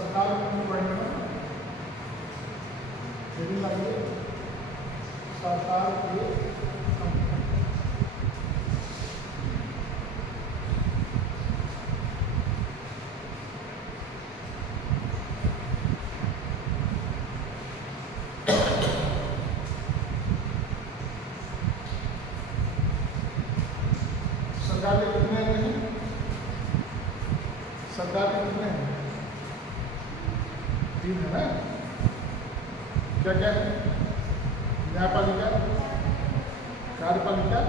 सरकार की पॉइंट में यदि लगे सरकार के सरकार के कितने हैं? सरकार के कितने हैं? 3 है ना? क्या क्या है? न्यायपालिका, कार्यपालिका,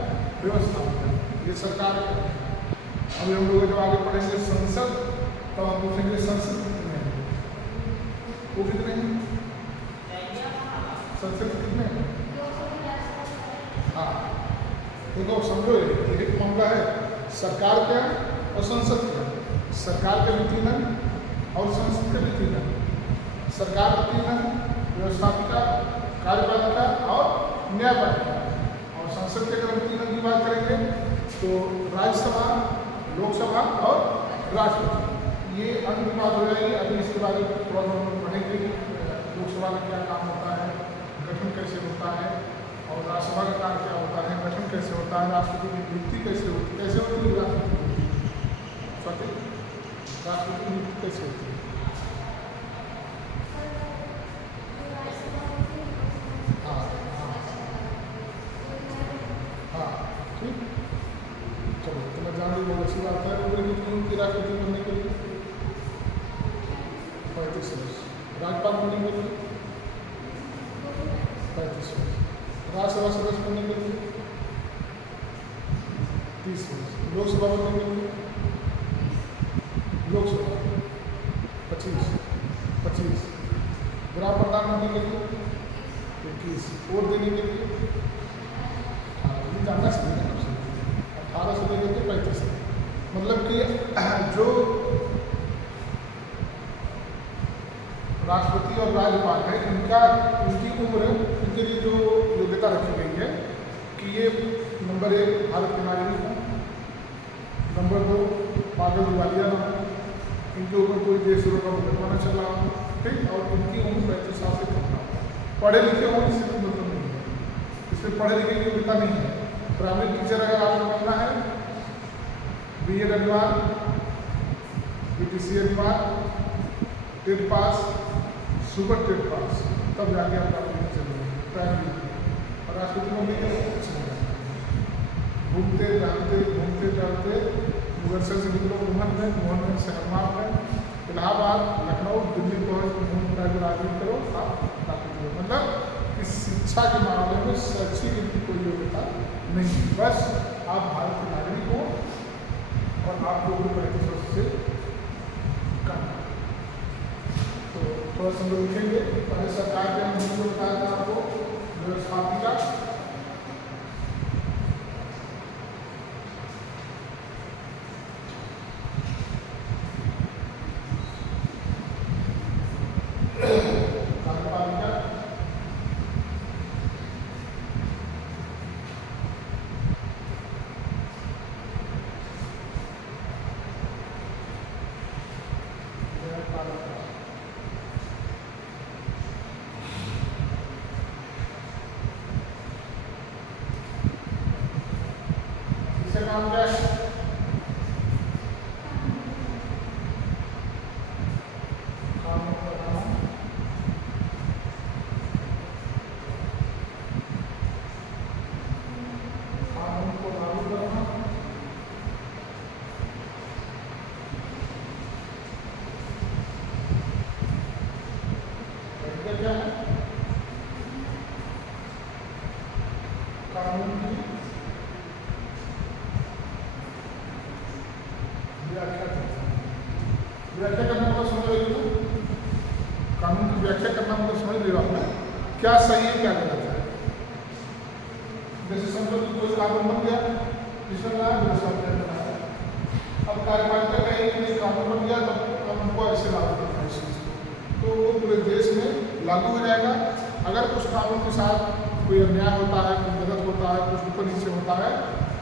व्यवस्थापिका, ये सरकार है। अभी हम लोग जब आगे पढ़ेंगे संसद, तो हम पूछेंगे संसद कितने हैं? वो कितने हैं? संसद कितने हैं? हाँ, तो समझो एक मामला है सरकार क्या और संसद क्या। सरकार के भी 3 अंग और संसद के भी 3 अंग। सरकार के 3 अंग व्यवस्थापिका, कार्यपालिका और न्यायपालिका। और संसद के अगर हम 3 अंग की बात करेंगे तो राज्यसभा, लोकसभा और राष्ट्रपति, ये अंग की बात हो जाएगी। अभी इसके बारे में थोड़ा सा हम लोग पढ़ेंगे कि लोकसभा में क्या काम होता है, गठन कैसे होता है, और राज्यसभा का कार्य क्या होता है, गठन कैसे होता है, राष्ट्रपति की नियुक्ति कैसे होती है, राष्ट्रपति की नियुक्ति कैसे होती है। हाँ हाँ ठीक, चलो तो मैं जान ली, बहुत अच्छी बात है। उम्र कितनी होती है राष्ट्रपति बनने के लिए? 35 वर्ष। राज्यपाल बनने के लिए 35 वर्ष। राज्यसभा सदस्य बनने के लिए 30 वर्ष। लोकसभा बनने के लिए लोकसभा 25। ग्राम प्रधान बनने के लिए 21। वोट देने के लिए ये जानना चाहिए ना, 18 से लेकर के 35 तक। मतलब कि जो राष्ट्रपति और राज्यपाल है इनकी उम्र, इनके लिए जो योग्यता रखी गई है कि ये नंबर 1 भारत के नागरिक हैं, नंबर 2 पागल दिवालिया ना हो, इनके ऊपर कोई देश विरोधी मुकदमा न चला हो, ठीक, और इनकी उम्र 35 साल से कम ना हो। पढ़े लिखे हों इससे कोई मतलब नहीं है, इसमें पढ़े लिखे की योग्यता नहीं है। प्राइमरी टीचर अगर आपको बनना है, BEd अनिवार्य, BTC अनिवार्य, TET pass, super TET pass, तब जाके आप प्राइमरी टीचर बनेंगे। प्राइमरी और राष्ट्रपति बनने के लिए कुछ नहीं है। घूमते टहलते मुगलसर से निकलो मोहन से हनुमान में, इलाहाबाद, लखनऊ, दिल्ली पहुँच राजनीति करो, आप नौकरी करो। मतलब इस शिक्षा के मामले में शैक्षिक की कोई योग्यता नहीं है, बस आप भारत के नागरिक हो और आपको उम्र 35 वर्ष से कम। तो थोड़ा सा लोग लिखेंगे। पहले सरकार के अंदर बताया था आपको व्यवस्थापिका, कार्यपालिका, इसका नाम क्या है? कानून बनाना, कानून को लागू करना, क्या है? कानून की व्याख्या करना मतलब समझ रही हो? कानून की व्याख्या करना मतलब समझ रही हो आपने? क्या सही है क्या गलत है। जैसे समझो कि कोई कानून बन गया, जिसमें नया व्यवस्था बनाया, अब कार्यपालिका कहेगी कि कानून बन गया तो हमको ऐसे लागू करना है इस चीज़ को, तो वो पूरे देश में लागू हो जाएगा। अगर कुछ कानून के साथ कोई अन्याय होता है, कोई गलत होता है, कुछ ऊपर नीचे होता है,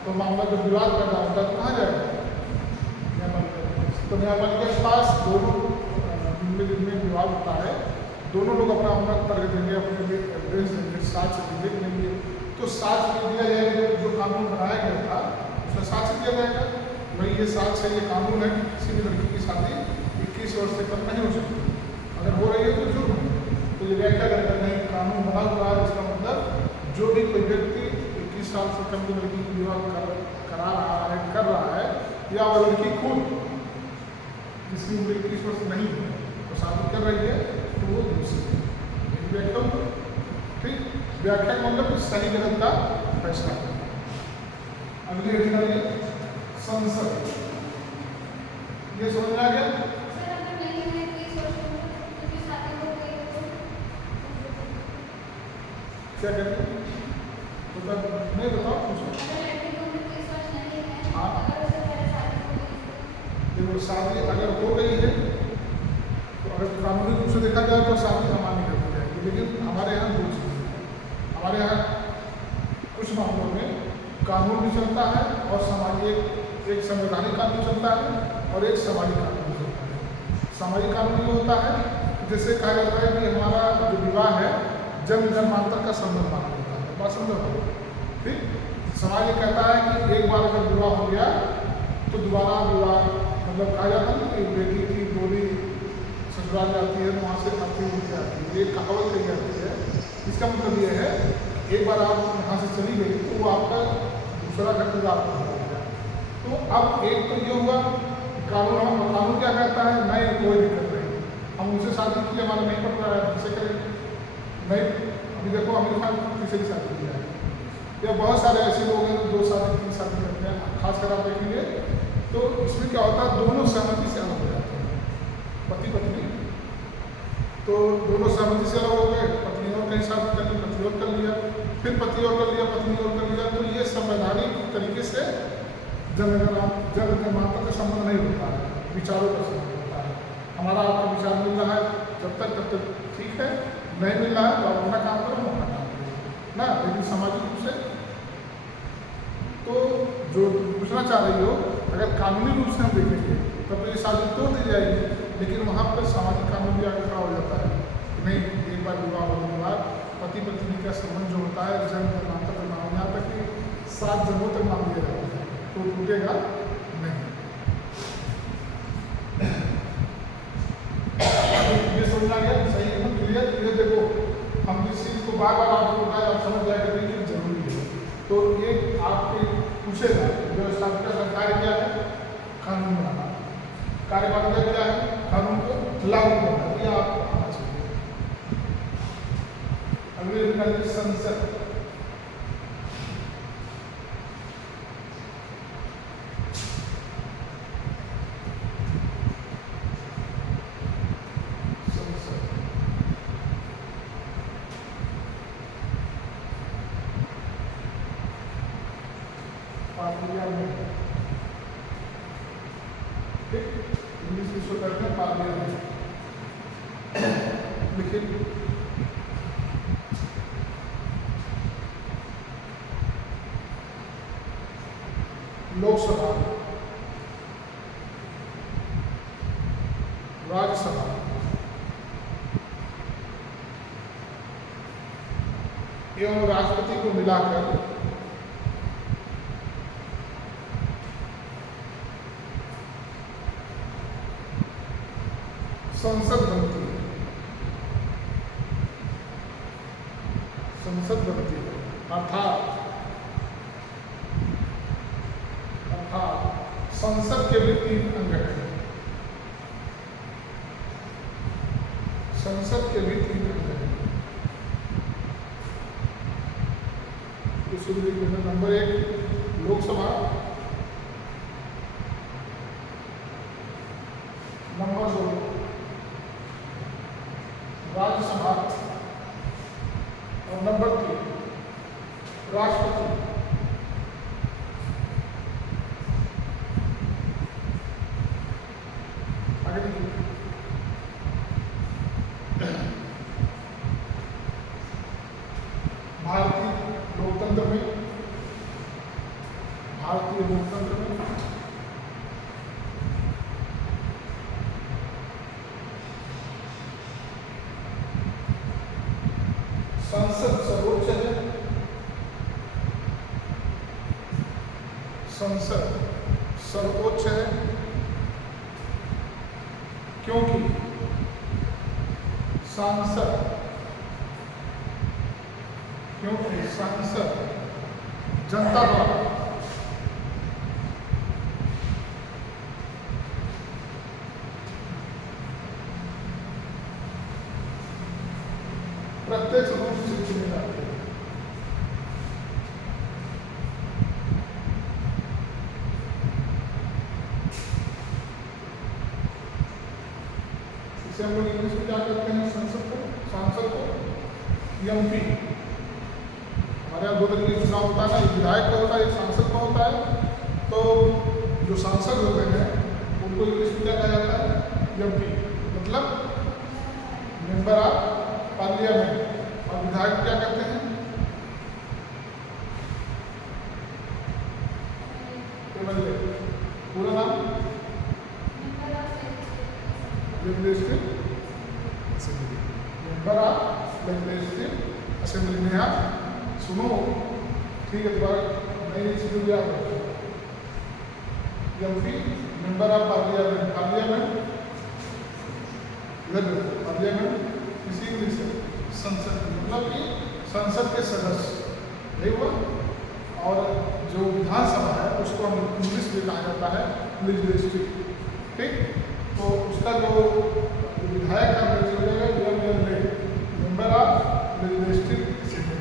तो मामला जब विवाद पैदा होता है तो कहाँ जाएगा? न्यायपालिका। तो न्यायपालिका के पास दोनों विवाद होता है, दोनों लोग अपना अपना तर्क देंगे, अपने एविडेंस देंगे, साक्ष्य देंगे कि नहीं, तो साक्ष्य दिया जाएगा। जो कानून बनाया गया था उसमें साक्ष्य दिया जाएगा, भाई ये साक्ष्य है, ये कानून है कि किसी भी लड़की की शादी 21 वर्ष से कम नहीं हो सकती, अगर हो रही है तो जुर्म है। तो ये व्याख्या करेगा नहीं, कानून बना हुआ है, इसका मतलब जो भी कोई व्यक्ति 21 साल से कम की लड़की की विवाह करा रहा है, कर रहा है, या वह लड़की खुद जिसकी उम्र 21 वर्ष नहीं है तो शादी कर रही है, तो वो दोषी है। व्याख्या ठीक, व्याख्या का मतलब सही गलत का फैसला। अगली हेडिंग है संसद, ये समझ में आ गया? क्या कहते हैं? नहीं बताओ, पूछो। हाँ, देखो शादी अगर हो गई है तो अगर कानूनी रूप से देखा जाए तो शादी अमान्य कर दी जाएगी, लेकिन हमारे यहाँ दो चीज़ें हैं। हमारे यहाँ कुछ मामलों में कानून भी चलता है और सामाजिक एक संवैधानिक कानून चलता है और एक सामाजिक कानून चलता है। सामाजिक कानून ये होता है जैसे कहा जाता है कि हमारा जो विवाह है जन्म जन्मांतर का संबंध माना जाता है, बात समझो। ठीक, समाज ये कहता है कि एक बार अगर विवाह हो गया तो दोबारा विवाह, मतलब कहा जाता है कि बेटी की डोली ससुराल जाती है तो वहाँ से आती उठी आती है, ये कहावत कही जाती है। इसका मतलब ये है एक बार आप यहाँ से चली गई तो वो आपका दूसरा घर विवाह हो गया। तो अब एक तो ये हुआ कानून क्या कहता है, नहीं कोई दिक्कत नहीं, हम उनसे शादी की, हमारा नहीं पड़ रहा है, हमसे करेंगे नहीं। अभी देखो अमीर खान किसी की शादी किया है, या बहुत सारे ऐसे लोग हैं जो 2 शादी 3 शादी करते हैं, खासकर आप देखेंगे तो इसमें क्या होता है, दोनों सहमति से अलग हो जाते हैं, पति पत्नी, तो दोनों सहमति से अलग हो गए, पत्नी और कहीं शादी कर ली, पति और कर लिया, फिर पति और कर लिया, पत्नी और कर लिया, तो ये संवैधानिक तरीके से जन्म जन्मांतर का संबंध नहीं होता है, विचारों का संबंध होता है। हमारा आपका विचार मिल रहा है जब तक ठीक है, नहीं मिल रहा है तो आप अपना काम करो, अपना काम करो ना। लेकिन सामाजिक रूप से तो जो पूछना चाह रही हो, अगर कानूनी रूप से हम देखेंगे तब तो ये शादी तोड़ दी जाएगी, लेकिन वहाँ पर सामाजिक कानून भी आगे खड़ा हो जाता है कि नहीं, एक बार विवाह होने के बाद पति पत्नी का संबंध जो होता है जन्म जन्मांतर तक मान, यहाँ तक कि 7 जन्मों तक मान लिया जाता है, तो टूटेगा नहीं। ये समझना गया सही है ना, क्लियर? ये देखो हम जिस चीज़ को बार बार आपको बताया आप समझ जाएगा कि ये जरूरी है। तो ये आपके पूछेगा व्यवस्था का सरकार क्या है, कानून बनाना, कार्यपालिका क्या है, कानून को लागू करना, ये आपको आना चाहिए। अगले संसद, इंग्लिश विश्व करते हैं पार्लियामेंट, लेकिन लोकसभा, राज्यसभा, एवं राष्ट्रपति को मिलाकर संसद बनती है। संसद बनती है अर्थात संसद के भी 3 अंग हैं। संसद के भी 3 अंग हैं। नंबर 1 लोकसभा, नंबर 2 राज्यसभा और नंबर 3 राष्ट्रपति। आगे देखिए, भारतीय लोकतंत्र में संसद सर्वोच्च है, संसद सर्वोच्च है क्योंकि सांसद जनता द्वारा प्रत्यक्ष रूप से चुने जाते हैं। इसे हम लोग इंग्लिश में क्या कहते हैं? सांसद को एमपी। हमारे यहाँ दो तरीके का चुनाव होता है ना, एक विधायक का होता है, एक सांसद का होता है। तो जो सांसद होते हैं उनको इंग्लिश में क्या कहा जाता है? एमपी, मतलब मेंबर ऑफ पार्लियामेंट। और विधायक क्या कहते हैं? एमएलए। पूरा नाम legislative assembly, member of legislative assembly में। आप सुनो, ठीक है, दोबारा नई चीज़ों को याद रखो। MP member of parliament, parliament इसी इंग्लिश है संसद, मतलब कि संसद के सदस्य, नहीं हुआ। और जो विधानसभा है उसको हम इंग्लिश में कहा जाता है लेजिस्लेटिव, ठीक। तो उसका जो विधायक का member of legislative assembly.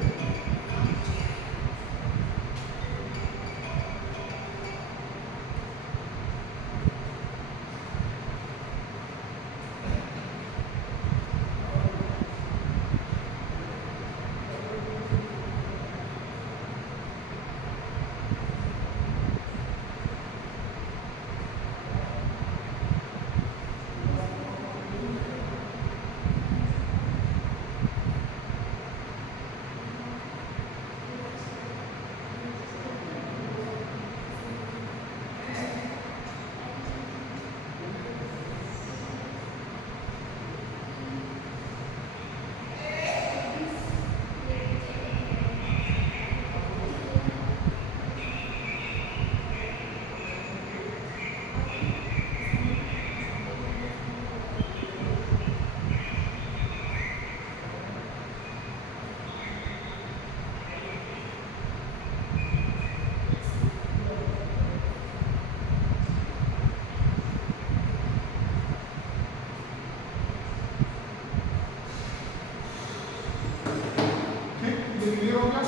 Clear होगा?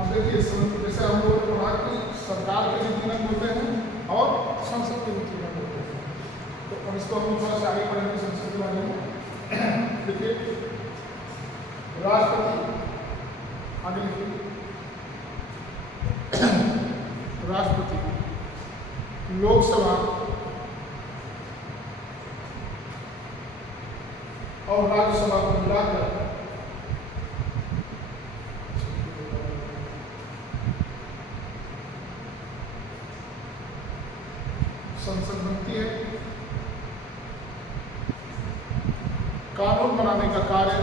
अब देखिए, जैसे हम लोग ने पढ़ा कि सरकार के नीतिगत होते हैं और संसद के नीतिगत होते हैं। तो अब इसको हम थोड़ा सा आगे पढ़ेंगे संसद के बारे में। देखिए, राष्ट्रपति, आगे लिखिए, राष्ट्रपति, लोकसभा और राज्यसभा को मिलाकर संसद बनती है। कानून बनाने का कार्य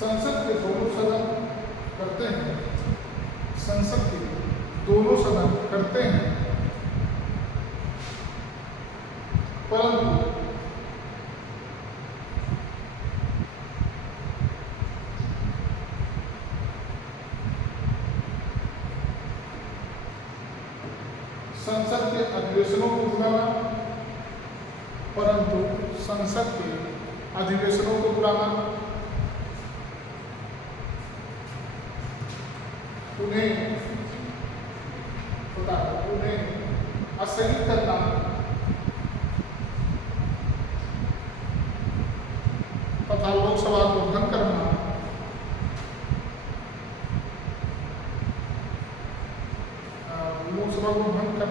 संसद के दोनों सदन करते हैं। संसद के दोनों सदन करते हैं, परंतु संसद के अधिवेशनों को बुलाना, उन्हें असह्य करना तथा लोकसभा को भंग करना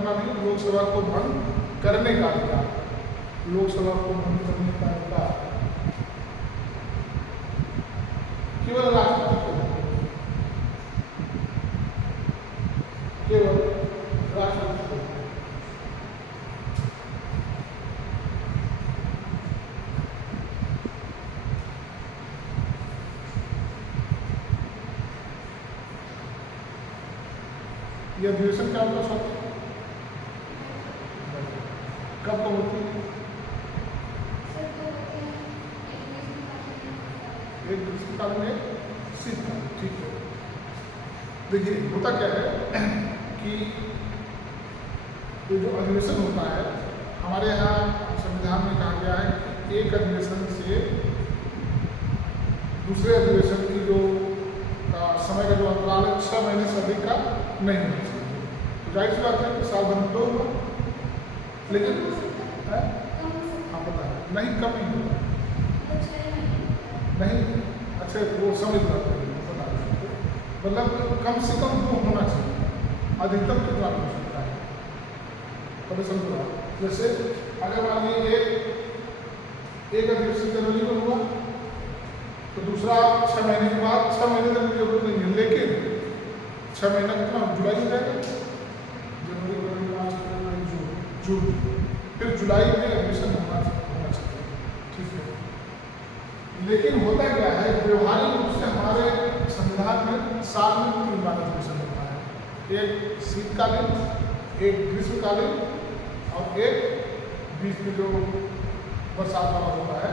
नहीं, लोकसभा को भंग करने का अधिकार, लोकसभा को भंग करने का अधिकार केवल राष्ट्रपति को, केवल राष्ट्रपति को। ये अधिवेशन क्या होता है? कब कब होती है? एक ग्रीष्मकाल में, शीतकाल। ठीक है, देखिए होता क्या है कि ये जो अधिवेशन होता है हमारे यहाँ संविधान में कहा गया है कि एक अधिवेशन से दूसरे अधिवेशन की जो समय का जो अंतराल है 6 महीने से अधिक का नहीं होना चाहिए। तो जाहिर सी बात है कि साल भर में 2 हुआ, लेकिन हाँ पता है नहीं, कम नहीं होगा, नहीं। अच्छा वो समझ बात है, मतलब कम से कम 2 होना चाहिए, अधिकतम कितना हो सकता है पता समझो। जैसे अगर मान लीजिए एक अधिवेशन जनवरी में हुआ तो दूसरा 6 महीने के बाद, 6 महीने तक जरूरत नहीं है, लेकिन 6 महीना कितना जुलाई हो जाएगा, जनवरी फरवरी मार्च अप्रैल जून, फिर जुलाई में एडमिशन होना चाहिए। ठीक है, लेकिन होता क्या है व्यवहारिक रूप से हमारे संविधान में साल में 3 बार एडमिशन होता है, एक शीतकालीन, एक ग्रीष्मकालीन और एक बीच में जो बरसात वाला होता है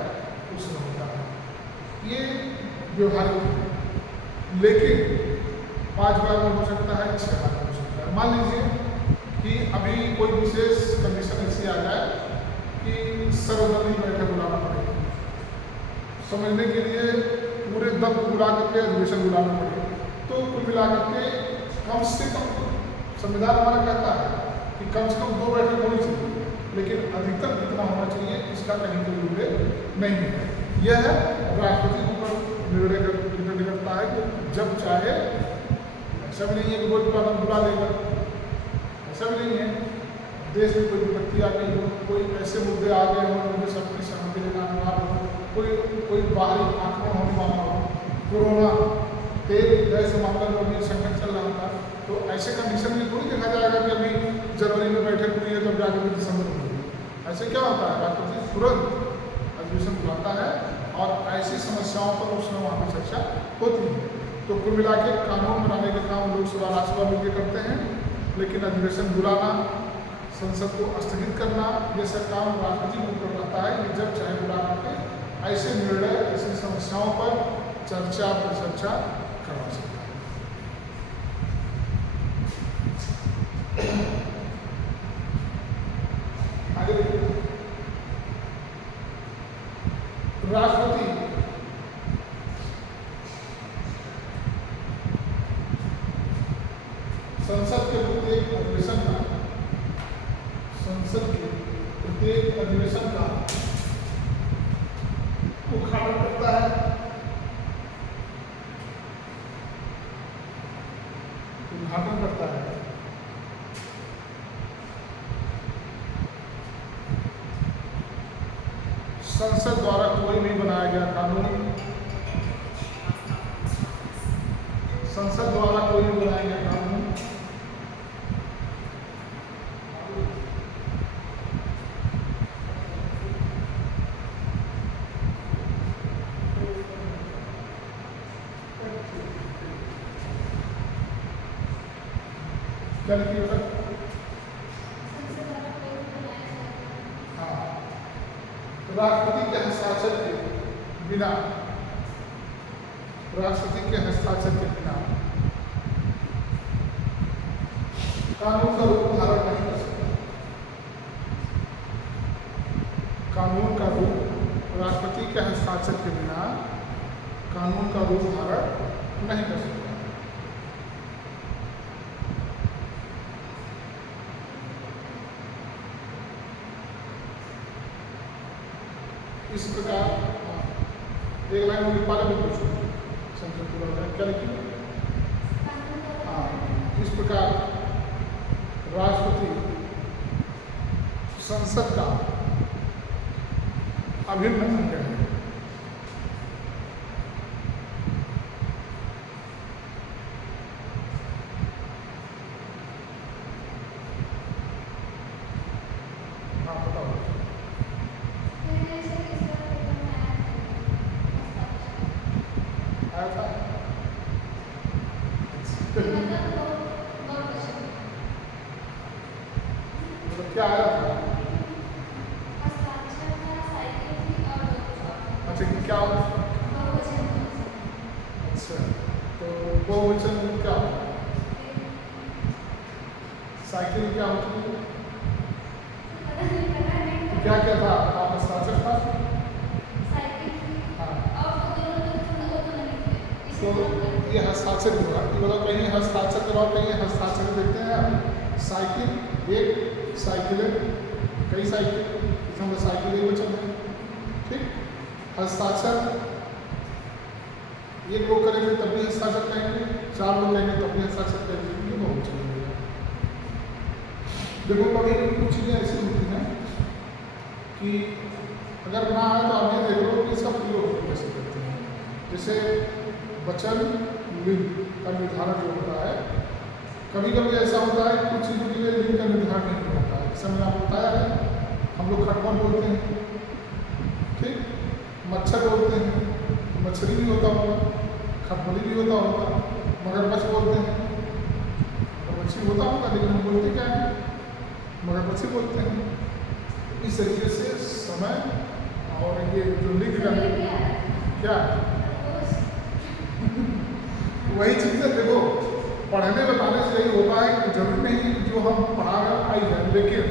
उसमें होता है। ये व्यवहारिक है, लेकिन 5 बार में हो सकता है, 6 बार में हो सकता है। मान लीजिए कि अभी कोई विशेष कंडीशन ऐसी आ जाए कि सर्वदलीय बैठक बुलाना पड़ेगा, समझने के लिए पूरे दल को बुला करके अधिवेशन बुलाना पड़ेगा, तो कुल मिला करके कम से कम संविधान हमारा कहता है कि कम से कम 2 बैठक होनी चाहिए, लेकिन अधिकतम कितना होना चाहिए इसका कहीं कोई उल्लेख नहीं है। यह है राष्ट्रपति के ऊपर निर्णय करता है कि जब चाहे, ऐसा भी नहीं है कि रोज बुला लेगा, ऐसा भी नहीं है। देश में कोई विपत्ति आ गई हो, कोई ऐसे मुद्दे आ गए हों जिनमें सबकी सहमति लेना अनिवार्य हो, कोई बाहरी आक्रमण होने वाला हो, कोरोना तेल गैस मामला में अभी संकट चल रहा था, तो ऐसे कंडीशन में थोड़ी देखा जाएगा कि अभी जनवरी में बैठक हुई है तो जाकर दिसंबर में होगी। ऐसे क्या होता है, राष्ट्रपति तुरंत अधिवेशन बुलाता है और ऐसी समस्याओं पर उसमें वहाँ पर चर्चा होती है। तो कुल मिला के कानून बनाने के काम लोकसभा राज्यसभा मिलकर करते हैं, लेकिन अधिवेशन बुलाना, संसद को स्थगित करना, ये सब काम राष्ट्रपति को ऊपर रहता है कि जब चाहे बुला करके ऐसे निर्णय, ऐसी समस्याओं पर चर्चा परिचर्चा करवा सकता है। आगे देखिए, राष्ट्रपति संसद के प्रत्येक अधिवेशन का, संसद के प्रत्येक अधिवेशन का उद्घाटन करता है, उद्घाटन करता है। संसद द्वारा कोई नहीं बनाया गया कानून, संसद द्वारा कोई नहीं बनाया गया कानून क्या लिखिए बेटा? हाँ, राष्ट्रपति के हस्ताक्षर के बिना, राष्ट्रपति के हस्ताक्षर के बिना कानून का रूप धारण नहीं कर सकता। कानून का रूप राष्ट्रपति के हस्ताक्षर के बिना कानून का रूप धारण नहीं कर सकता। इस प्रकार एक लाइन में पारा भी पूछो, संसद पूरा हो जाए, क्या लिखिए? हाँ, इस प्रकार राष्ट्रपति संसद का अभिन्न अंग है। अच्छा क्या होगा? अच्छा, तो बहुवचन क्या होगा? साइकिल क्या होती है? क्या क्या था आप हस्ताक्षर था? हाँ, तो ये हस्ताक्षर हुआ कि मतलब कहीं हस्ताक्षर कराओ, कहीं हस्ताक्षर देखते हैं आप। साइकिल एक, साइकिलें कई, साइकिल इसमें साइकिल एक वचन है। ठीक, हस्ताक्षर एक लोग करेंगे तब भी हस्ताक्षर कहेंगे, 4 लोग कहेंगे तब भी हस्ताक्षर कहेंगे, ये बहुवचन हो गया। देखो कभी कुछ चीज़ें ऐसी होती हैं कि अगर ना आए तो आप ये देख लो कि इसका प्रयोग कैसे करते हैं। जैसे वचन लिंग का निर्धारण जो होता है, कभी कभी ऐसा होता है कुछ चीज़ों के लिए लिंग का निर्धारण नहीं होता है। जैसे मैंने आपको बताया है, हम लोग खटमल बोलते हैं, ठीक, मच्छर बोलते हैं, मछली भी होता होगा, खटमली भी होता होगा, मगरमच्छ बोलते हैं, मगरमच्छी होता होगा, लेकिन हम बोलते क्या है? मगरमच्छी बोलते हैं। इस तरीके से समय और ये जो लिंग का क्या वही चीज़ें देखो पढ़ने बताने से यही होता है कि जरूरी नहीं कि जो हम पढ़ा रहे आई जाए, लेकिन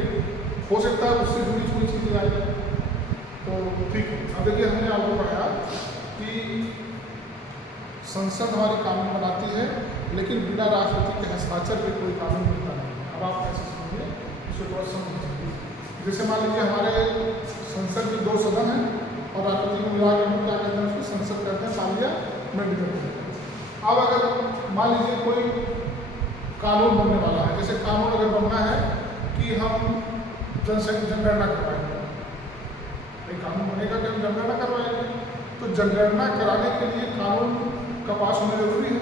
हो सकता है उससे जुड़ी जुड़ी चीज़ें आ जाए। तो ठीक है, अब देखिए हमने आपको पढ़ाया कि संसद हमारी कानून बनाती है, लेकिन बिना राष्ट्रपति के हस्ताक्षर के कोई कानून बनता नहीं। अब आप कैसे समझिए, इसे थोड़ा समझिए। जैसे मान लीजिए हमारे संसद के 2 सदन हैं और राष्ट्रपति को मिला के क्या कहते हैं, उसको संसद कहते हैं, पार्लियामेंट कहते हैं। अब अगर मान लीजिए कोई कानून बनने वाला है, जैसे कानून अगर बनना है कि हम जनगणना करवाएंगे, भाई कानून बनेगा कि हम जनगणना करवाएंगे, तो जनगणना कराने के लिए कानून का पास होना जरूरी है।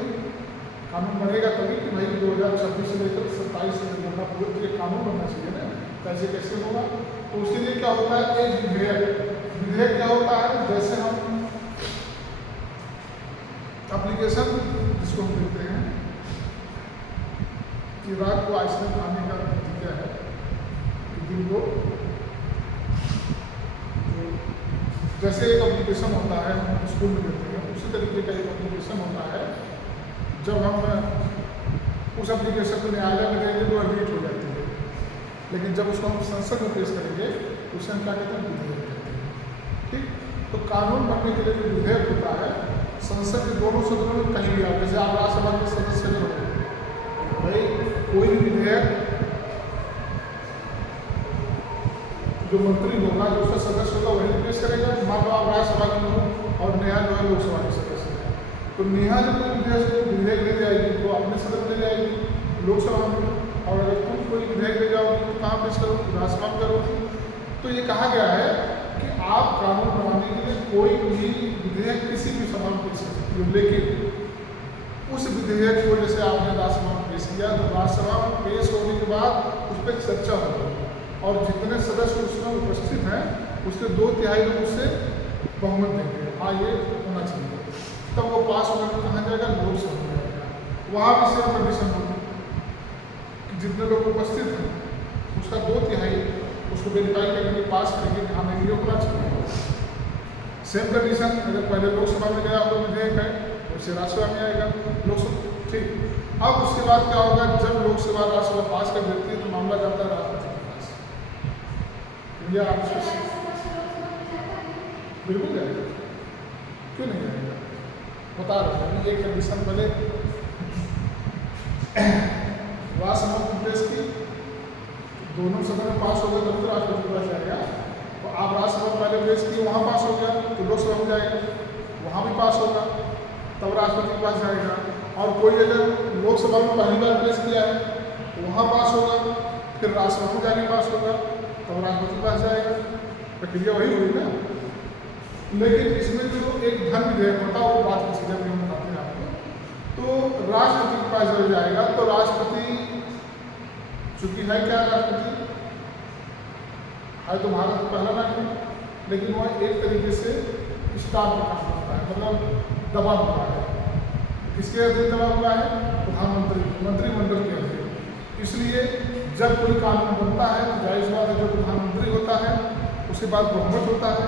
कानून बनेगा तभी कि भाई 2026 से लेकर 27 से जनगणना पूरे के कानून बनना चाहिए ना, कैसे कैसे होगा। तो उसके लिए क्या होता है, एक विधेयक क्या होता है, जैसे हम एप्लीकेशन जिसको हम देते हैं कि रात को आइसक्रीम खाने का नतीजा है कि दिन को, जैसे एक एप्लीकेशन होता है हम स्कूल में देते हैं, उसी तरीके का एक एप्लीकेशन होता है। जब हम उस एप्लीकेशन को न्यायालय में देंगे तो एडिट हो जाती है, लेकिन जब उसको हम संसद में पेश करेंगे तो उसे हम क्या कहते हैं, विधेयक कहते हैं। ठीक, तो कानून बनने के लिए जो विधेयक होता है, संसद के दोनों सदनों में कहीं भी आप, जैसे आप राज्यसभा के सदस्य जो हो, भाई कोई भी विधेयक जो मंत्री होगा, जो उसका सदस्य होगा वही पेश करेगा। मान लो आप राज्यसभा के हो और नेहा जो है लोकसभा के सदस्य है, तो नेहा जब कोई विधेयक ले जाएगी तो अपने सदन ले जाएगी लोकसभा में, और अगर तुम कोई विधेयक ले जाओगी तो कहाँ पेश करोगी, राज्यसभा में करोगी। तो ये कहा गया है कि आप कानून बनाने के लिए कोई भी विधेयक किसी भी सभा में पेश कर सकते हो, लेकिन उस विधेयक को जैसे आपने राज्यसभा में पेश किया तो राज्यसभा में पेश होने के बाद उस पर चर्चा होगी और जितने सदस्य उसमें उपस्थित हैं उसके 2/3 लोग उससे बहुमत देंगे, हाँ ये होना चाहिए, तब वो पास होकर कहाँ जाएगा, लोकसभा में जाएगा। वहाँ भी सेम कंडीशन होगी कि जितने लोग उपस्थित हैं उसका 2/3 उसको वेरीफाई करेंगे, पास करेंगे कि हाँ नहीं ये होना चाहिए। सेम कंडीशन अगर पहले लोकसभा में गया तो विधेयक है उससे राज्यसभा में आएगा लोकसभा। ठीक, अब उसके बाद क्या होगा, जब लोकसभा राज्यसभा पास कर देती है तो मामला जाता है राष्ट्रपति के पास। या आप बिल्कुल जाएगा, क्यों नहीं जाएगा, बता रहे हैं। एक कंडीशन पहले राज्यसभा में पेश की, दोनों सदन में पास हो गए तब तो राष्ट्रपति के पास जाएगा। तो आप राज्यसभा में पहले पेश की, वहाँ पास हो गया तो लोकसभा में जाएगा, वहाँ भी पास होगा तब राष्ट्रपति के पास जाएगा। और कोई अगर लोकसभा में पहली बार पेश किया है तो वहाँ पास होगा, फिर राज्यसभा में जाके पास होगा तब राष्ट्रपति के पास जाएगा। प्रक्रिया वही हुई ना। लेकिन इसमें जो एक धन विधेयक होता है वो बात की चीज़ें भी हम बताते हैं आपको, तो राष्ट्रपति के पास जब जाएगा तो राष्ट्रपति चूंकि है क्या, राष्ट्रपति है तो भारत का पहला नागरिक, लेकिन वह एक तरीके से स्टाफ का काम करता है, मतलब दबा हुआ है। किसके अधीन दबा हुआ है, प्रधानमंत्री, मंत्रिमंडल के अधीन। इसलिए जब कोई कानून बनता है तो जाहिर सी बात है जो प्रधानमंत्री होता है उसके बाद बहुमत होता है,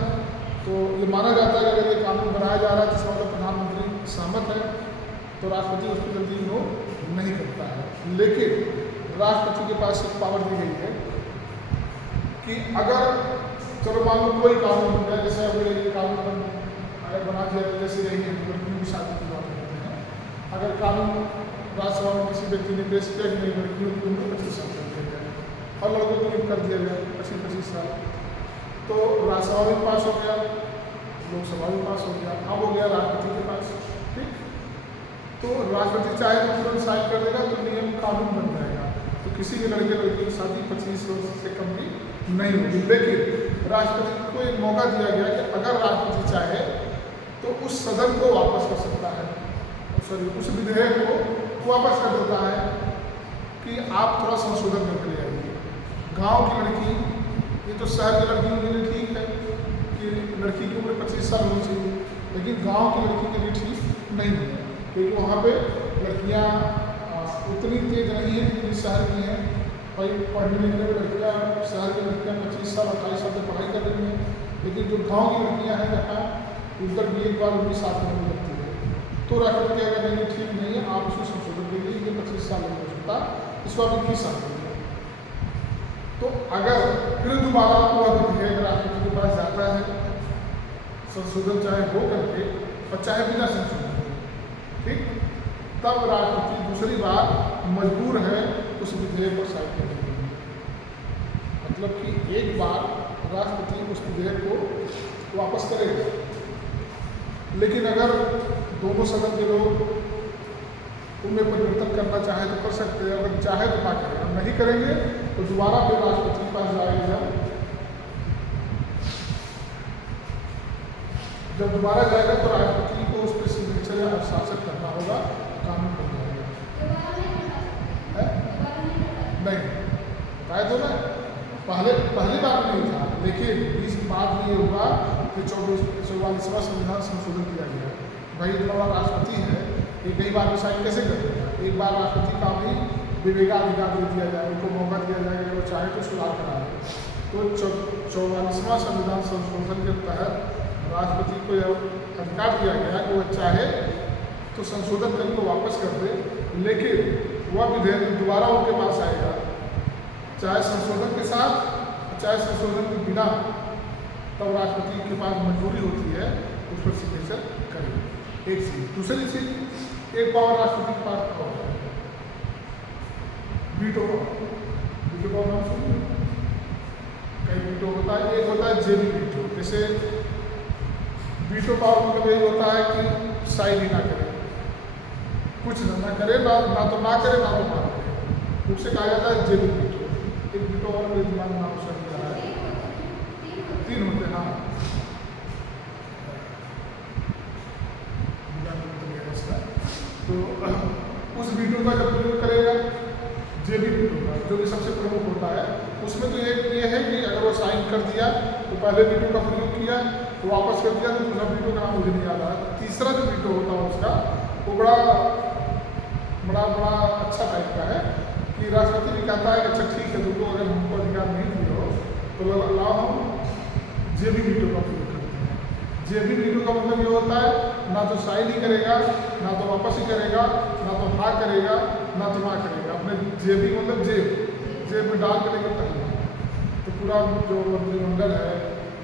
तो ये माना जाता है कि अगर ये कानून बनाया जा रहा है जिसका मतलब प्रधानमंत्री सहमत है तो राष्ट्रपति उस पर जल्दी इग्नोर नहीं करता है। लेकिन राष्ट्रपति के पास एक पावर दी गई है कि अगर चलो मान लो कोई कानून बन गया, जैसे अगर ये कानून अगर बना दिया तो जैसे यही लड़कियों की शादी की बात करते हैं, अगर कानून राज्यसभा में किसी व्यक्ति ने पेश किया कि नहीं लड़कियों की उम्र 25 साल कर दिया जाए और लड़कों की उम्र कर दिया जाए 25 साल, तो राज्यसभा भी पास हो गया, लोकसभा भी पास हो गया, अब हो गया राष्ट्रपति के पास। ठीक, तो राष्ट्रपति चाहे तो तुरंत साइन कर देगा तो नियम कानून बन जाएगा, तो किसी भी लड़के लड़की की शादी 25 वर्ष से कम की नहीं होगी। लेकिन राष्ट्रपति को एक मौका दिया गया कि अगर राष्ट्रपति चाहे तो उस सदन को वापस कर सकता है, सॉरी उस विधेयक को वापस कर देता है कि आप थोड़ा संशोधन करके ले आइए। गांव की लड़की, ये तो शहर की लड़की के लिए ठीक है कि लड़की की उम्र 25 साल होनी चाहिए, लेकिन गांव की लड़की के लिए ठीक नहीं है, क्योंकि वहाँ पे लड़कियाँ उतनी तेज नहीं है जितनी शहर की हैं। भाई पढ़ने लिखने में लड़कियाँ, शहर की लड़कियाँ 25 साल 28 साल तक पढ़ाई कर रही हैं, लेकिन जो गांव की लड़कियाँ हैं जहाँ उधर भी एक बार उनकी साथ होने लगती है, तो राष्ट्रपति अगर नहीं ठीक नहीं है आप उसको संशोधन के लिए ये 25 साल नहीं हो सकता, इसको आप 21 साल करिए। तो अगर फिर दोबारा हुआ विधेयक राष्ट्रपति के पास जाता है, संशोधन चाहे हो करके और चाहे बिना संशोधन हो, ठीक, तब राष्ट्रपति दूसरी बार मजबूर है उस विधेयक पर साइन करने के लिए। मतलब कि एक बार राष्ट्रपति उस विधेयक को वापस करेगा, लेकिन अगर दोनों सदन के लोग उनमें परिवर्तन करना चाहे तो कर सकते हैं, अगर चाहे तो ना करें, हम नहीं करेंगे तो दोबारा फिर राष्ट्रपति के पास जाएगा। जब दोबारा जाएगा तो राष्ट्रपति को उस पर सिग्नेचर या हस्ताक्षर करना होगा, कानून बन जाएगा। नहीं बताया तो ना, पहली बार नहीं था, लेकिन इस बात में ये हुआ कि 44वां संविधान संशोधन किया गया। भाई इतना बड़ा राष्ट्रपति है, एक कई बार में साइन कैसे कर देगा? एक बार राष्ट्रपति का भी विवेकाधिकार दे दिया जाए, उनको मौका दिया जाए कि वो चाहे तो सुधार करा दे। तो 44वां संविधान संशोधन के तहत राष्ट्रपति को यह अधिकार दिया गया कि वह चाहे तो संशोधन करके वापस कर दे, लेकिन वह विधेयक दोबारा उनके पास आएगा, चाहे संशोधन के साथ चाहे संशोधन के बिना, तब राष्ट्रपति के पास मजबूरी होती है उस पर सिग्नेचर करें। एक चीज, दूसरी चीज, एक पावर राष्ट्रपति के पास पावर है, वीटो पावर। वीटो पावर नाम सुनिए, कई वीटो होता है, एक होता है जेबी वीटो। जैसे वीटो पावर मतलब यही होता है कि साइन ही ना करे, कुछ ना करे, ना तो ना करे ना तो ना करे, उससे कहा जाता है जेबी वीटो। एक वीटो और कोई दिमाग नाम उसका दिया है, 3 होते हैं। हाँ, तो उस वीटो का जब प्रयोग करेगा, जेबी वीटो का जो कि सबसे प्रमुख होता है, उसमें तो एक ये है कि अगर वो साइन कर दिया तो पहले वीटो का प्रयोग किया तो वापस कर दिया, तो दूसरा वीटो का नाम मुझे नहीं याद आ रहा। तीसरा जो वीटो होता है उसका वो बड़ा अच्छा टाइप का है कि राष्ट्रपति भी कहता है कि अच्छा ठीक है, तुमको अगर हमको अधिकार नहीं दिए हो तो लाओ हम जेबी वीटो का प्रयोग करते हैं। जेबी वीटो का मतलब ये होता है ना तो साइन ही करेगा, ना तो वापस ही करेगा, ना तो हाँ करेगा, ना तो ना करेगा। अपने जेबी मतलब जेब में डाल के लेकर टहलना। तो पूरा जो मंत्रिमंडल है,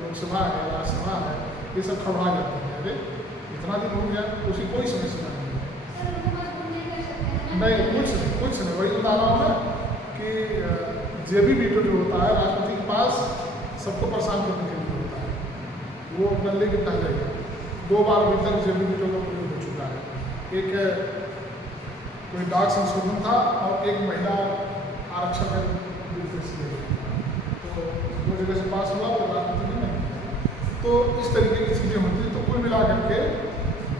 लोकसभा है, राज्यसभा है, ये सब खबरा जाते हैं। अरे इतना दिन हो गया, उसकी कोई समस्या नहीं है। नहीं, कुछ नहीं, वही बता रहा हूँ मैं कि जेबी वीटो जो होता है राष्ट्रपति के पास सबको परेशान करने के लिए होता है, वो अपना लेके टहलेगा। 2 बार अभी तक जेबी वीटो का प्रयोग हो चुका है। एक कोई डाक संशोधन था और एक महिला आरक्षण का बिल पेश किया गया, तो 2 जगह से पास हुआ तो राष्ट्रपति ने नहीं किया। तो इस तरीके की चीज़ें होती हैं। तो कुल मिला करके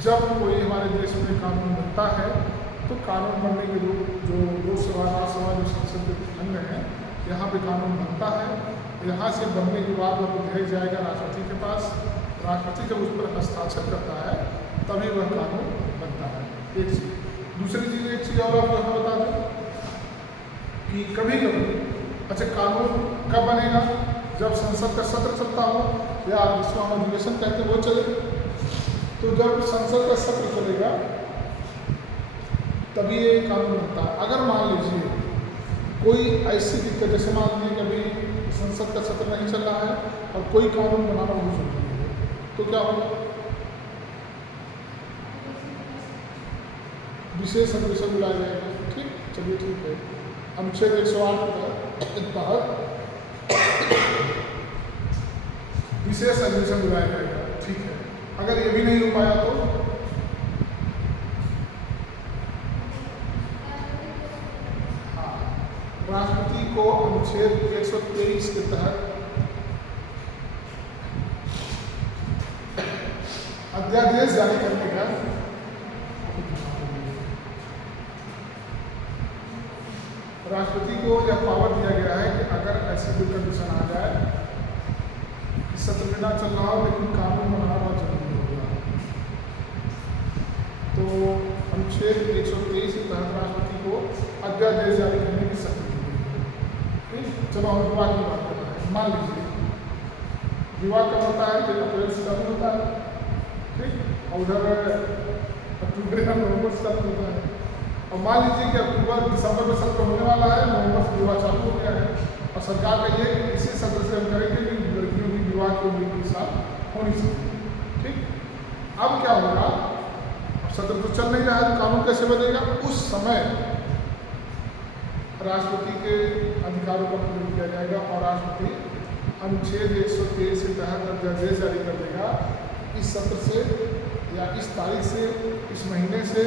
जब कोई हमारे देश में कानून बनता है तो कानून बनने के जो लोकसभा राज्यसभा जो संसद के अंग हैं, यहाँ पे कानून बनता है। यहाँ से बनने के बाद वह विधेयक जाएगा राष्ट्रपति के पास। राष्ट्रपति जब उस पर हस्ताक्षर करता है तभी वह कानून बनता है। एक चीज़, दूसरी चीज़, एक चीज़ और आपको यहाँ बता दें कि कभी कभी अच्छा कानून कब बनेगा? जब संसद का सत्र चलता हो, या जिसको हम अधिवेशन कहते हैं वो चले। तो जब संसद का सत्र चलेगा तभी ये कानून बनता है। अगर मान लीजिए कोई ऐसी दिक्कत, जैसे मान लीजिए कि अभी संसद का सत्र नहीं चल रहा है और कोई कानून बनाना नहीं जरूरी है, तो क्या होगा? विशेष अधिवेशन बुलाया जाएगा। ठीक, चलिए ठीक है। अनुच्छेद 108 के तहत विशेष अधिवेशन बुलाया जाएगा। ठीक है, अगर ये भी नहीं हो पाया तो राष्ट्रपति को अनुच्छेद 123 के तहत अध्यादेश जारी करने का राष्ट्रपति को यह पावर दिया गया है कि अगर ऐसी कोई कंडीशन आ जाए कि सत्र में ना चल रहा हो लेकिन कानून बनाना बहुत जरूरी होगा, तो अनुच्छेद 123 के तहत राष्ट्रपति को अध्यादेश जारी करने की शक्ति दी गई है। चलो हम विवाह की बात कर रहे हैं। मान लीजिए विवाह कब होता है? कि अप्रैल से चालू होता है, ठीक, और उधर अक्टूबर या नवंबर से चालू होता है। और मान लीजिए कि अक्टूबर दिसंबर में सत्र होने वाला है, नवंबर से विवाह चालू हो गया है और सरकार का ये कि इसी सत्र से हम करेंगे कि लड़कियों की विवाह की उम्र के साथ होनी चाहिए। ठीक, अब क्या होगा? अब सत्र तो चल नहीं रहा है तो कानून कैसे बनेगा? उस समय राष्ट्रपति के अधिकारों का प्रयोग किया जाएगा और राष्ट्रपति अनुच्छेद 123 के तहत अध्यादेश जारी कर देगा। इस सत्र से या इस तारीख से, इस महीने से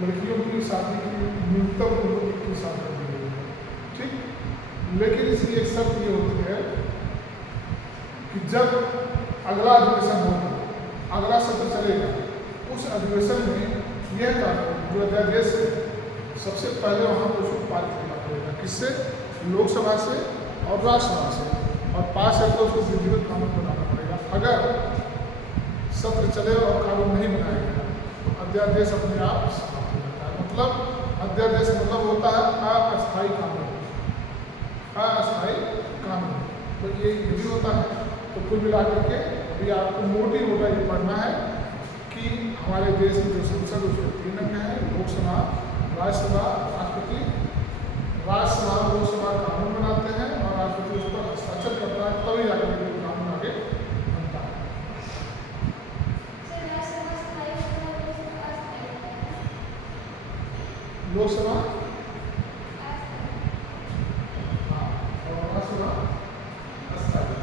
लड़कियों की शादी की न्यूनतम उम्र की शादी कर दी गई है। ठीक, लेकिन इसकी एक शर्त ये होती है कि जब अगला अधिवेशन होगा, अगला सत्र चलेगा, उस अधिवेशन में यह कानून जो अध्यादेश है सबसे पहले वहाँ पर उसको पारित करना पड़ेगा। किससे? लोकसभा से और राज्यसभा से, और पास है तो उसको विधिवत कानून बनाना पड़ेगा। अगर सत्र चले और कानून नहीं बनाया गया तो अध्यादेश अपने आप समाप्त हो जाता है। मतलब अध्यादेश मतलब होता है अस्थायी कानून, अस्थायी कानून। तो ये भी होता है। तो कुल मिलाकर के अभी आपको मोटिव होगा ये पढ़ना है कि हमारे देश की जो संसद उसके 3 अंग हैं: लोकसभा, राज्यसभा, राष्ट्रपति। राज्यसभा लोकसभा कानून बनाते हैं और राष्ट्रपति उस पर हस्ताक्षर करता है, तभी जाकर के कानून आगे बनता है। लोकसभा हाँ और राज्यसभा अस्थायी।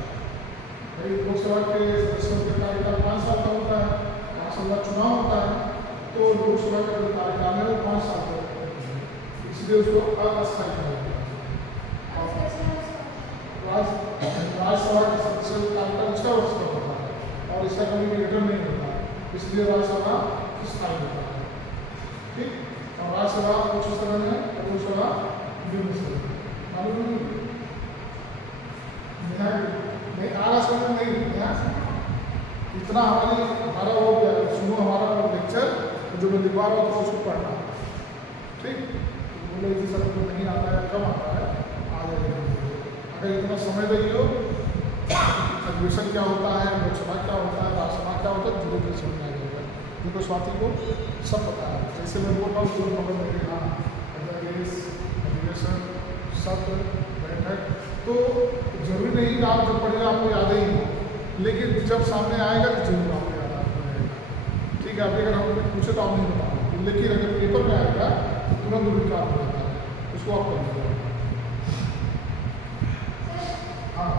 भाई लोकसभा के सदस्यों का कार्यकाल 5 साल का होता है, राज्यसभा चुनाव होता है, तो लोकसभा का जो कार्यकाल है वो 5 साल का होता है, इसलिए उसको अस्थायी कहा जाता है। राज्यसभा के सदस्यों का कार्यकाल 6 वर्ष का होता है और इसका कभी रिटर्न नहीं होता, इसलिए राज्यसभा स्थायी होता है। ठीक, और राज्यसभा उच्च सदन है और लोकसभा निम्न सदन। मालूम नहीं आला सदन नहीं, इतना हमारा हो गया। सुनो हमारा लेक्चर जो मैं लिखवा रहा था उसको पढ़ना। ठीक, बोले इसी सदन को नहीं आता है, कम आता है, आ जाएगा। अगर इतना समय देंगे अधिवेशन क्या होता है, लोकसभा क्या होता है, राज्यसभा क्या होता है, धीरे धीरे समझ आ जाएगा। उनको स्वाति को सब पता है। जैसे मैं बोल रहा हूँ तो पकड़ में हाँ अध्यादेश, अधिवेशन, सत्र, बैठक, तो जरूरी नहीं कि आप जब पढ़ेगा आपको याद ही हो, लेकिन जब सामने आएगा तो जरूर आपको याद आएगा। ठीक है, अभी अगर हम पूछे तो आप नहीं बताओगे, लेकिन अगर पेपर में आएगा तो तुरंत विकार हो जाता है, उसको आप कर लीजिए। हाँ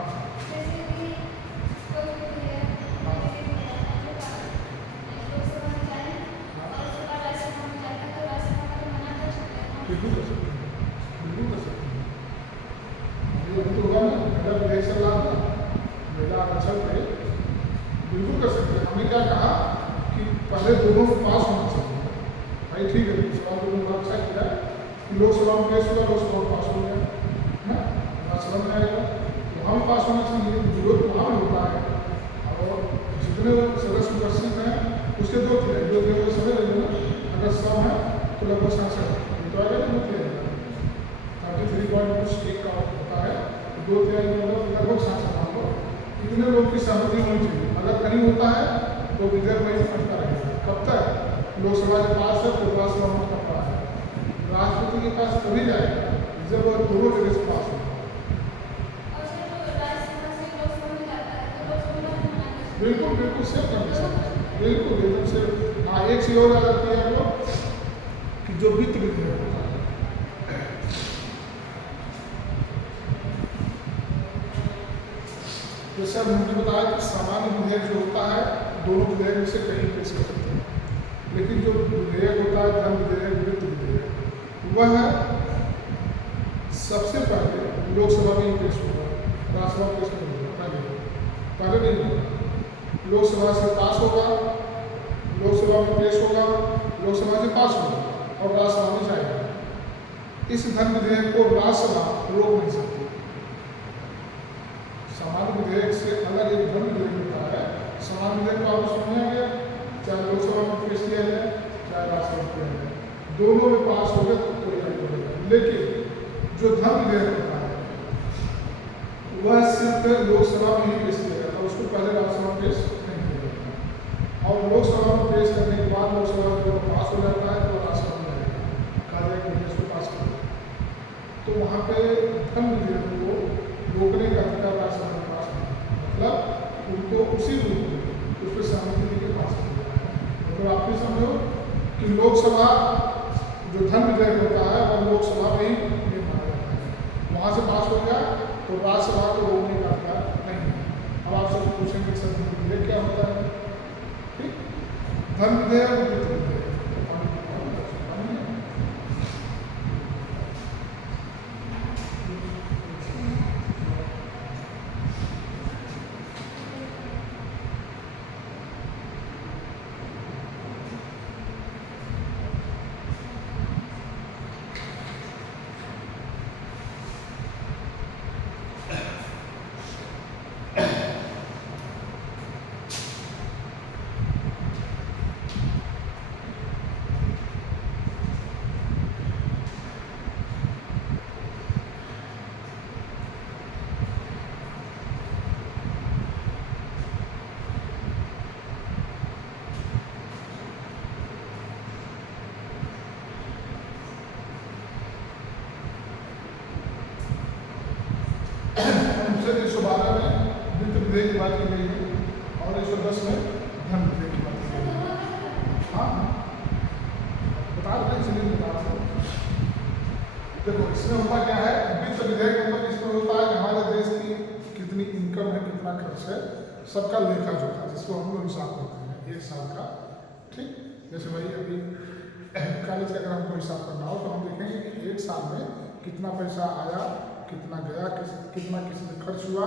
बिल्कुल कर सकते हैं, बिल्कुल कर सकते हैं। ये तो होगा ना, मेरा इलेक्शन ला था, मेरा अच्छा थे, बिल्कुल कर सकते हैं। हमने क्या कहा कि पहले दोनों पास होना चाहिए। भाई ठीक है, सवाल तो लोग अच्छा किया कि लोकसभा में केस हुआ, लोकसभा में पास हो गया है, राज्यसभा में आएगा तो हम पास होना चाहिए। विरोध वहाँ में होता है और जितने सदस्य उपस्थित हैं उसके 2 थे, जो थे वो समझ रहे ना, अगर 100 है तो लगभग 66 तो आगे तो 33 पॉइंट कुछ एक का होता है, 2 थे लगभग 66 मान लो, तीनों लोग की सहमति होनी चाहिए। अगर नहीं होता है तो विधेयक वही फटता रहेगा। कब तक? लोकसभा के पास है तो राज्यसभा में फटता है, राष्ट्रपति के पास तभी जाएगा जब वह दोनों जगह से पास होगा। बिल्कुल बिल्कुल सेम कंडीशन, बिल्कुल एकदम से। हाँ, एक चीज और याद रखिए आप लोग कि जो वित्त विधेयक होता है, जैसे अब हमने बताया कि सामान्य विधेयक जो होता है दोनों विधेयक में से कहीं पेश कर सकते हैं, लेकिन जो विधेयक होता है धन विधेयक, वित्त विधेयक, वह सबसे पहले लोकसभा में ही पेश होगा, राज्यसभा में पेश नहीं होगा। पहले नहीं होगा, लोकसभा से पास होगा, लोकसभा में पेश होगा, लोकसभा से पास होगा और राज्यसभा में जाएगा। इस धन विधेयक को राज्यसभा रोक नहीं सकती। सामान्य विधेयक से अलग एक धन विधेयक होता है। सामान्य विधेयक को आपको समझा गया, चाहे लोकसभा में पेश किया जाए चाहे राज्यसभा में किया जाए, दोनों में पास हो गए तो कोई नहीं होगा। लेकिन जो धन विधेयक होता है वह सिर्फ लोकसभा में ही पेश किया जाता है, उसको पहले राज्यसभा में पेश नहीं किया जाता। और लोकसभा में पेश करने के बाद लोकसभा में पास हो जाता है तो राज्यसभा में जाएगा, कहा जाएगा कि इसको पास कर दो। तो वहाँ पे धन विधेयक को रोकने का अधिकार राज्यसभा के पास नहीं, मतलब उनको उसी रूप में उस पर सहमति के पास किया है। मतलब आप भी समझो कि लोकसभा जो धन विधेयक होता है वह लोकसभा में ही निर्माण होता है, वहाँ से पास हो गया तो राज्यसभा को रोकने का अधिकार नहीं है। अब आप सब पूछेंगे सर धन विधेयक क्या होता है? ठीक, धन विधेयक और वित्त विधेयक अनुच्छेद 112 में वित्त विधेयक की बात की गई है और 110 में धन विधेयक की बात की गई है। हाँ, बता रहे इसलिए बता रहे हैं। देखो इसमें होता क्या है, वित्त विधेयक मतलब इसमें होता है कि हमारे देश की कितनी इनकम है, कितना खर्च है, सबका लेखा जोखा, जिसको हम लोग हिसाब करते हैं एक साल का। ठीक, जैसे भाई अभी कॉलेज का अगर हमको हिसाब करना हो तो हम देखेंगे कि एक साल में कितना पैसा आया, कितना गया, कितना किसी से खर्च हुआ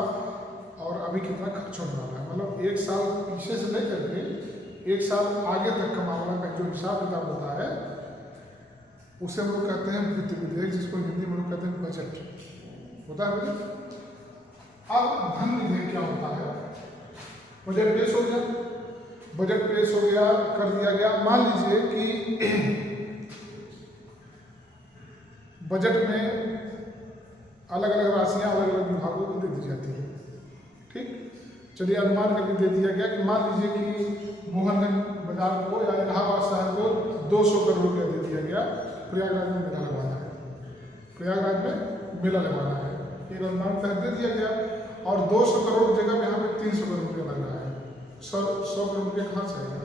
और अभी कितना खर्च होने वाला है। मतलब एक साल पीछे से लेकर के एक साल आगे तक का मामला का जो हिसाब किताब होता है उसे हम लोग कहते हैं वित्त विधेयक, जिसको हिंदी में लोग कहते हैं बजट होता है। बजट। अब धन विधेयक क्या होता है? बजट पेश हो गया, बजट पेश हो गया, कर दिया गया। मान लीजिए कि बजट में अलग अलग राशियां अलग अलग विभागों को दे दी जाती है। ठीक, चलिए अनुमान करके दे दिया गया कि मान लीजिए कि मोहनगंज बाजार को या इलाहाबाद शहर को 200 करोड़ रुपया दे दिया गया, प्रयागराज में मेला लगवाना है, प्रयागराज में मेला लगवाना है, एक अनुमान तहत दे दिया गया। और 200 करोड़ जगह में यहाँ पे 300 करोड़ रुपया लग रहा है। 100 करोड़ रुपया कहाँ से आएगा?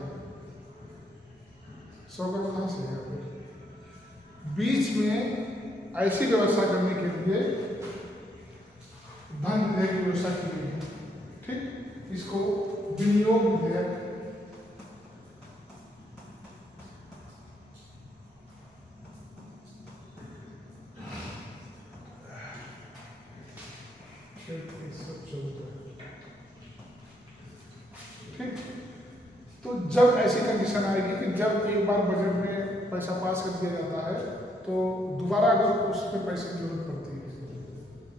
100 करोड़ कहाँ से आएगा? बीच में ऐसी व्यवस्था करने के लिए धन विधेयक की व्यवस्था की गई है। ठीक, इसको विनियोग विधेयक ठीक। तो जब ऐसी कंडीशन आएगी कि जब एक बार बजट में पैसा पास कर दिया जाता है तो दोबारा अगर उस पर पैसे की जरूरत पड़ती है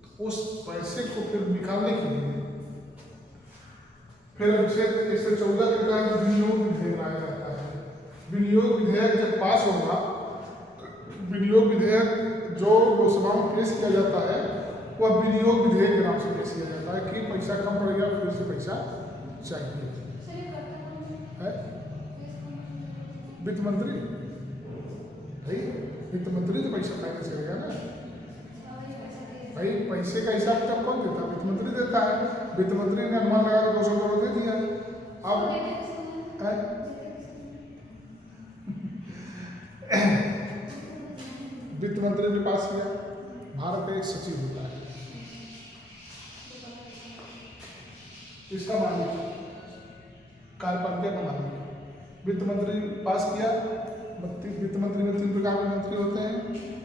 तो उस पैसे को फिर निकालने के लिए फिर अनुच्छेद 114 के तहत विनियोग विधेयक लाया जाता है। विनियोग विधेयक जब पास होगा, विनियोग विधेयक जो लोकसभा में पेश किया जाता है वह विनियोग विधेयक के नाम से पेश किया जाता है कि पैसा कम पड़ गया, फिर से पैसा चाहिए है। वित्त मंत्री, भाई वित्त मंत्री तो पैसा फाइनेंस करेगा ना भाई। पैसे का हिसाब तब कौन देता है? वित्त मंत्री देता है। वित्त मंत्री ने अनुमान लगा 200 करोड़ दे दिया। अब वित्त मंत्री ने पास किया। भारत का एक सचिव होता है, इसका मालिक कार्यपालिका का मालिक। वित्त मंत्री पास किया। वित्त मंत्री में 3 प्रकार के मंत्री होते हैं।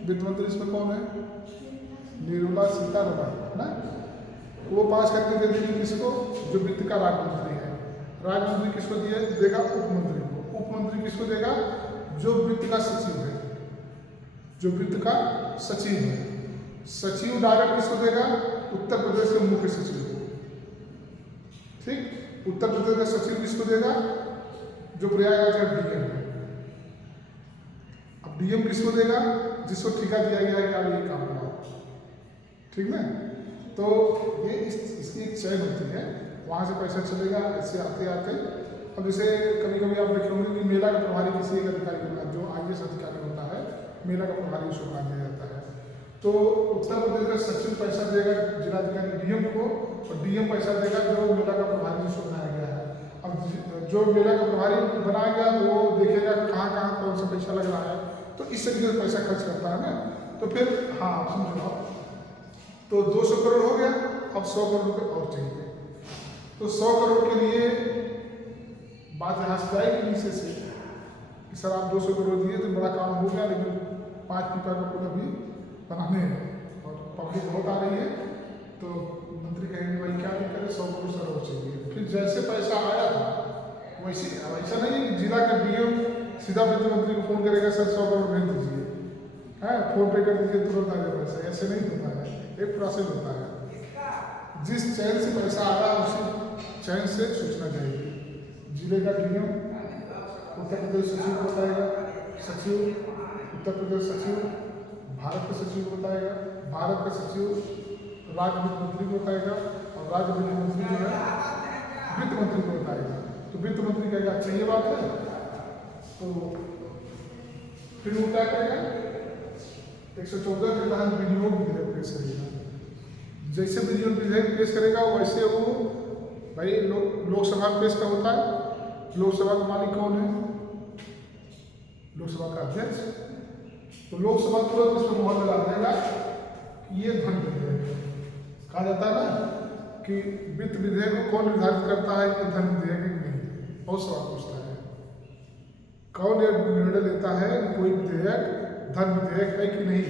वित्त मंत्री इसमें कौन है? निर्मला सीतारमण है ना। वो पास करके दे देंगे किसको? जो वित्त का राज्य मंत्री है। राज्य मंत्री किसको देगा? उप मंत्री को। उप मंत्री किसको देगा? जो वित्त का सचिव है, जो वित्त का सचिव है। सचिव डायरेक्ट किसको देगा? उत्तर प्रदेश के मुख्य सचिव को। ठीक, उत्तर प्रदेश का सचिव किसको देगा? जो प्रयागराज का डीएम है। अब डीएम किसको देगा? जिसको ठेका दिया गया है कि आप ये काम कराओ, ठीक ना। तो ये इसकी एक चैन होती है, वहाँ से पैसा चलेगा ऐसे आते आते। अब जैसे कभी कभी आप देखे होंगे कि मेला का प्रभारी किसी एक अधिकारी को, जो IAS अधिकारी होता है, मेला का प्रभारी उसको बना दिया जाता है। तो उत्तर प्रदेश का सचिव पैसा देगा जिलाधिकारी डीएम को, और डीएम पैसा देगा जो मेला का प्रभारी जिसको बनाया गया है। अब जो मेला का प्रभारी बनाया गया तो वो देखेगा कहाँ कहाँ कौन सा पैसा लग रहा है, तो इस तरीके से पैसा खर्च करता है ना। तो फिर हाँ आप समझो, तो 200 करोड़ हो गया, अब 100 करोड़ रुपये और चाहिए। तो 100 करोड़ के लिए बात यहाँ से जाएगी नीचे से कि सर आप 200 करोड़ दिए तो बड़ा काम हो गया, लेकिन 5 पीपा का पुल अभी बनाने हैं और पब्लिक बहुत आ रही है। तो मंत्री कहेंगे भाई क्या नहीं करे, 100 करोड़ सर और चाहिए। फिर जैसे पैसा आया था वैसे, ऐसा नहीं है कि जिला का डीएम सीधा वित्त मंत्री को फोन करेगा सर 100 करोड़ भेज दीजिए, है फोन पे कर दीजिए तुरंत आ जाए पैसा। ऐसे नहीं होता है, एक प्रोसेस होता है। जिस चैन से पैसा आ रहा है उसी चैन से सूचना जाएगी। जिले का डीएम उत्तर प्रदेश सचिव को बताएगा, सचिव उत्तर प्रदेश सचिव भारत का सचिव को बताएगा, भारत का सचिव राज्य वित्त मंत्री को बताएगा, और राज्य वित्त मंत्री जो है वित्त मंत्री को बताएगा। तो वित्त मंत्री कहेगा अच्छा ये बात है, तो फिर वो क्या करेगा? 114 के तहत विनियोग विधेयक पेश करेगा। जैसे विनियोग विधेयक पेश करेगा वैसे वो भाई लोकसभा पेश का होता है। लोकसभा का मालिक कौन है? लोकसभा का अध्यक्ष। तो लोकसभा तुरंत इसमें मोहर लगा देगा कि ये धन विधेयक कहा जाता है ना कि वित्त विधेयक को कौन निर्धारित करता है कि धन विधेयक है कि नहीं। बहुत सवाल पूछता है, कौन ये निर्णय लेता है कि कोई विधेयक धन विधेयक है कि नहीं?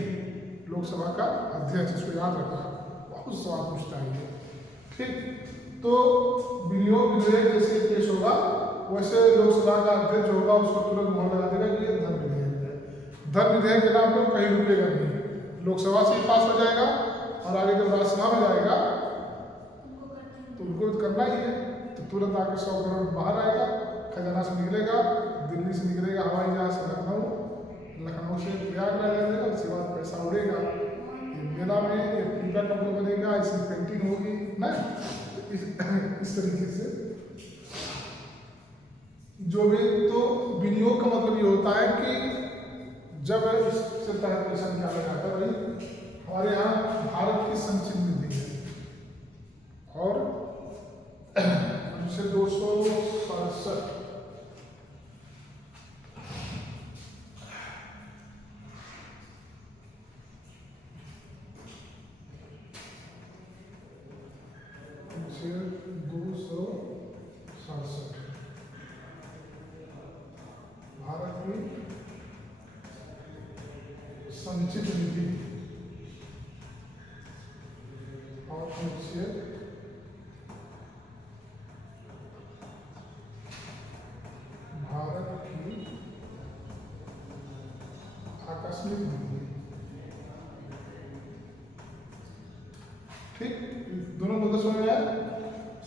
लोकसभा का अध्यक्ष। इसको याद रखना, बहुत सवाल पूछता है ये। ठीक, तो विनियोग विधेयक जैसे पेश होगा वैसे लोकसभा का अध्यक्ष होगा, उसको तुरंत मोहर लगा देगा कि ये धन विधेयक है। धन विधेयक के नाम पर कहीं रुकेगा नहीं, लोकसभा से ही पास हो जाएगा और आगे जब राज्यसभा में जाएगा तो उनको करना ही है। तो तुरंत आके 100 करोड़ बाहर आएगा, खजाना से निकलेगा, दिल्ली से निकलेगा हवाई जहाज से लखनऊ, लखनऊ से प्रयागराज जाएगा, उसके बाद पैसा उड़ेगा। मेला में एक पीपा का पुल बनेगा, इसकी पेंटिंग होगी ना, इस तरीके से जो भी। तो विनियोग का मतलब ये होता है कि जब इससे तहत पैसा निकाला जाता है, भाई हमारे यहाँ भारत की संचित निधि है और उनसे 267 भारत की संचित निधि और भारत की आकस्मिक निधि। ठीक, दोनों मतलब समझ में आया।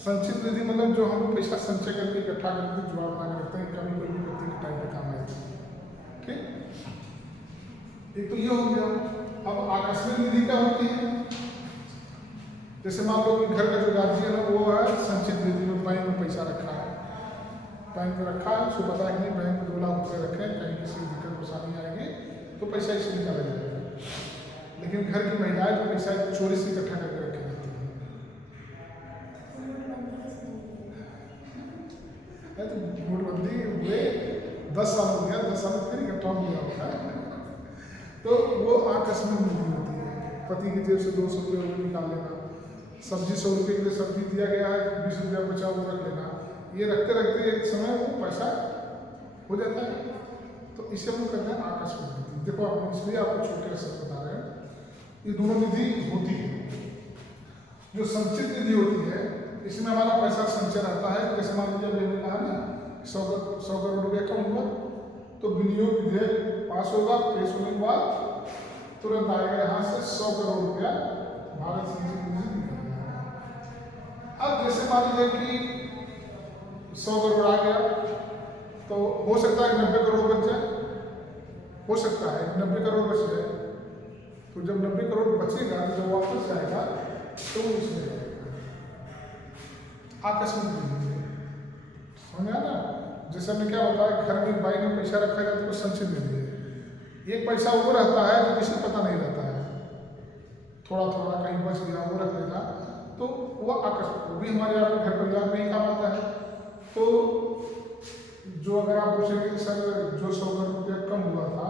संचित निधि मतलब जो हम पैसा संचय करके इकट्ठा करके जुड़ा बना के रखते हैं, कभी कोई भी व्यक्ति के टाइम पे काम आएगा। ठीक, एक तो ये हो गया। अब आकस्मिक निधि क्या होती है? जैसे मान लो कि घर का जो गार्जियन है वो है संचित निधि में बैंक में पैसा रखा है, बैंक में रखा है, उसको पता है कि नहीं बैंक में 2 लाख रुपये रखे हैं, कहीं किसी दिक्कत परेशानी आएगी तो पैसा इससे निकाला जाएगा। लेकिन घर की महिलाएं तो पैसा चोरी से इकट्ठा करके रखे रहती हैं। तो नोटबंदी हुए 10 साल हो गया, 10 साल में फिर इकट्ठा हो गया होता है। तो वो आकस्मिक निधि होती है। पति की जेब से 200 रुपये निकाल लेना, सब्जी 100 रुपये के लिए सब्जी दिया गया है, 20 रुपया बचा वो रख लेना, ये रखते रखते एक समय वो पैसा हो जाता है। तो इसे हम कहते हैं आकस्मिक निधि। देखो आप इसलिए आपको छोटे अक्षर बता रहे हैं, ये दोनों निधि होती है। जो संचित निधि होती है इसमें हमारा पैसा संचय रहता है। जैसे मान लीजिए मैंने कहा ना 100 करोड़ रुपया कम हुआ तो विनियोग विधेयक पास होगा, पेश होने के बाद तुरंत आएगा यहाँ से 100 करोड़ रुपया भारत संचित निधि निकल जाएगा। अब जैसे मान लीजिए कि 100 करोड़ आ गया तो हो सकता है 90 करोड़ बच जाए, हो सकता है 90 करोड़ बच जाए। तो जब 90 करोड़ बचेगा तो जब वापस जाएगा तो वो इसमें जाएगा। आकस्मिक निधि समझ ना। जैसे हमने क्या होता है घर में बाई में पैसा रखा जाता है तो संचित निधि है। एक पैसा वो रहता है जो किसी को पता नहीं रहता है, थोड़ा थोड़ा कहीं बच गया वो रख देगा, तो वह आकस्मिक, वो भी हमारे यहाँ घर परिवार में ही काम आता है। तो जो अगर आप पूछेंगे कि सर जो 100 करोड़ रुपया कम हुआ था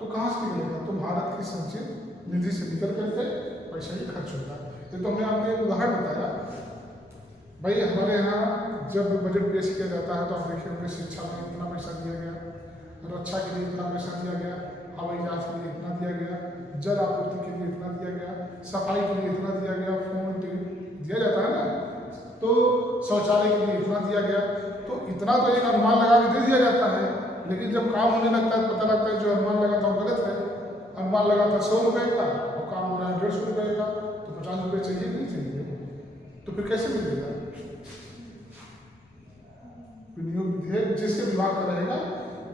तो कहाँ से निकलेगा, तो भारत की संचित निधि से निकल करके पैसा ही खर्च होगा। ये तो हमने आपको एक उदाहरण बताया भाई। हमारे यहाँ जब बजट पेश किया जाता है तो आप देखिए होंगे शिक्षा में इतना पैसा दिया गया, रक्षा के लिए इतना पैसा दिया गया, हवाई जहाज के लिए इतना दिया गया, जल आपूर्ति के लिए इतना दिया गया, सफाई के लिए इतना दिया गया, फोन दिया जाता है ना, तो शौचालय के लिए इतना दिया गया। तो इतना तो एक अनुमान लगा के दे दिया जाता है, लेकिन जब काम होने लगता है पता लगता है जो अनुमान लगा था वो गलत है। अनुमान लगा था 100 रुपये का और काम हो रहा है 150 रुपये का, तो 50 रुपये चाहिए नहीं चाहिए, तो फिर कैसे मिलेगा। विनियोग विधेयक जिससे विभाग का रहेगा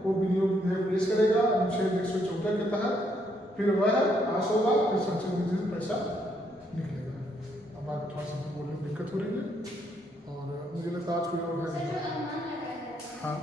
वो विनियोग विधेयक पेश करेगा अनुच्छेद 174 के तहत, फिर वह पास होगा, फिर संचित निधि से पैसा निकलेगा। अब आप थोड़ा सा बोलने में दिक्कत हो रही है और मुझे लगता है आज कोई और हाँ